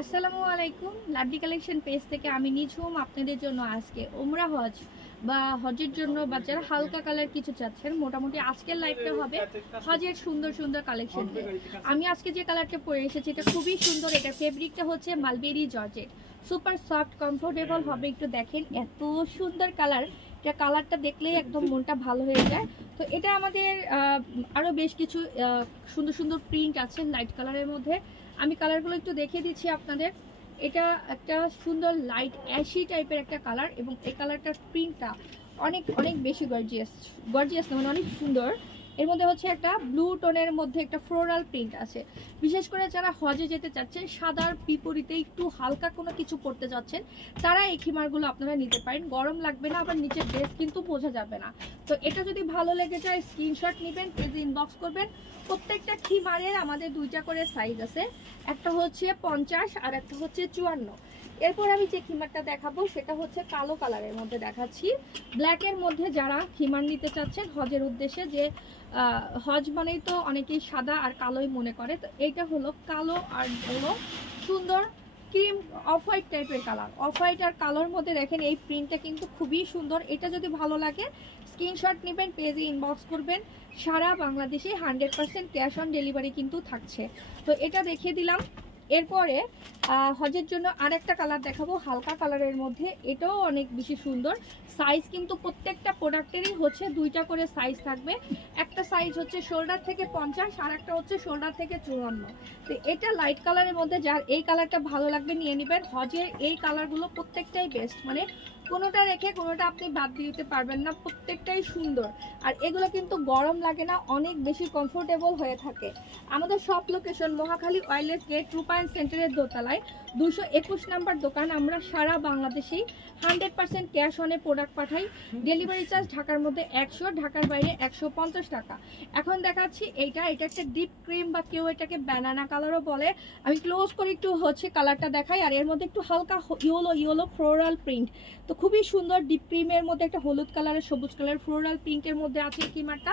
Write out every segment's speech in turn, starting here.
আসসালামু আলাইকুম। Laddi collection page থেকে আমি নিঝুম আপনাদের জন্য আজকে ওমরা হজ বা হজের জন্য বা যারা হালকা কালার কিছু চাচ্ছেন, মোটামুটি আজকের লাইভটা হবে হজের সুন্দর সুন্দর কালেকশন নিয়ে। আমি আজকে যে কালারটা পরে এসেছি এটা খুবই সুন্দর। এটা ফেব্রিকটা হচ্ছে mulberry georgette, super soft comfortable হবে। একটু দেখেন এত সুন্দর কালার, এটা কালারটা দেখলেই একদম মনটা ভালো হয়ে যায়। তো এটা আমাদের আরও বেশ কিছু সুন্দর সুন্দর প্রিন্ট আছে লাইট কালারের মধ্যে। আমি কালারগুলো একটু দেখিয়ে দিচ্ছি আপনাদের। এটা একটা সুন্দর লাইট অ্যাশি টাইপের একটা কালার এবং এই কালারটার প্রিন্টটা অনেক অনেক বেশি গর্জিয়াস মানে অনেক সুন্দর। এর মধ্যে হচ্ছে একটা ব্লু টোনের মধ্যে একটা ফ্লোরাল প্রিন্ট আছে। বিশেষ করে যারা হজে যেতে চাচ্ছেন, সাদার বিপরীতে একটু হালকা কোনো কিছু পড়তে চাচ্ছেন, তারা এই খিমারগুলো আপনারা নিতে পারেন। গরম লাগবে না, আবার নিচের ড্রেস কিন্তু বোঝা যাবে না। তো এটা যদি ভালো লেগে যায় স্ক্রিনশট নেবেন, পেজে ইনবক্স করবেন। প্রত্যেকটা খিমারের আমাদের দুইটা করে সাইজ আছে, একটা হচ্ছে 50 আর একটা হচ্ছে 54। এরপর আমি যে খিমারটা দেখাবো সেটা হচ্ছে কালো কালারের মধ্যে দেখাচ্ছি। ব্ল্যাকের মধ্যে যারা খিমার নিতে চাচ্ছেন হজের উদ্দেশ্যে, যে হজ মানেই তো অনেকেই সাদা আর কালোই মনে করে, তো এইটা হলো কালো আর হলো সুন্দর ক্রিম অফ হোয়াইট টাইপের কালার। অফ হোয়াইট আর কালোর মধ্যে দেখেন এই প্রিন্টটা কিন্তু খুবই সুন্দর। এটা যদি ভালো লাগে স্ক্রিনশট নেবেন, পেজে ইনবক্স করবেন। সারা বাংলাদেশে 100% ক্যাশ অন ডেলিভারি কিন্তু থাকছে। তো এটা দেখিয়ে দিলাম। এরপরে হজের জন্য আরেকটা কালার দেখাবো হালকা কালারের মধ্যে, এটাও অনেক বেশি সুন্দর। সাইজ কিন্তু প্রত্যেকটা প্রোডাক্টেরই হচ্ছে দুইটা করে সাইজ থাকবে। একটা সাইজ হচ্ছে শোল্ডার থেকে 50 আর একটা হচ্ছে শোল্ডার থেকে 54। তো এটা লাইট কালারের মধ্যে যার এই কালারটা ভালো লাগবে নিয়ে নেবেন। হজের এই কালারগুলো প্রত্যেকটাই বেস্ট, মানে কোনোটা রেখে কোনোটা আপনি বাদ দিতে পারবেন না, প্রত্যেকটাই সুন্দর। আর এগুলো কিন্তু গরম লাগে না, অনেক বেশি কমফোর্টেবল হয়ে থাকে। আমাদের সব লোকেশন মহাখালী ওয়্যারলেস গেট রূপায়ণ সেন্টারের দোতলায় 221 নাম্বার দোকান। আমরা সারা বাংলাদেশেই 100% ক্যাশ অনে প্রোডাক্ট পাঠাই। ডেলিভারি চার্জ ঢাকার মধ্যে 100, ঢাকার বাইরে 150 টাকা। এখন দেখাচ্ছি এটা একটা ডিপ ক্রিম বা কেউ এটাকে ব্যানানা কালারও বলে। আমি ক্লোজ করে একটু হচ্ছে কালারটা দেখাই। আর এর মধ্যে একটু হালকা ইয়েলো ফ্লোরাল প্রিন্ট, তো খুবই সুন্দর। ডিপ ক্রিমের মধ্যে একটা হলুদ কালারের সবুজ কালার ফ্লোরাল প্রিন্টের মধ্যে আছে কিমারটা।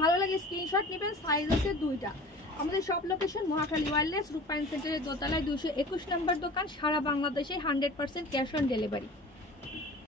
ভালো লাগে স্ক্রিনশট নেবেন। সাইজ আছে দুইটা। আমাদের সব লোকেশন মহাখালী ওয়্যারলেস রূপায়ণ সেন্টারের দোতলায় 221 নম্বর দোকান। সারা বাংলাদেশে 100% ক্যাশ অন ডেলিভারি।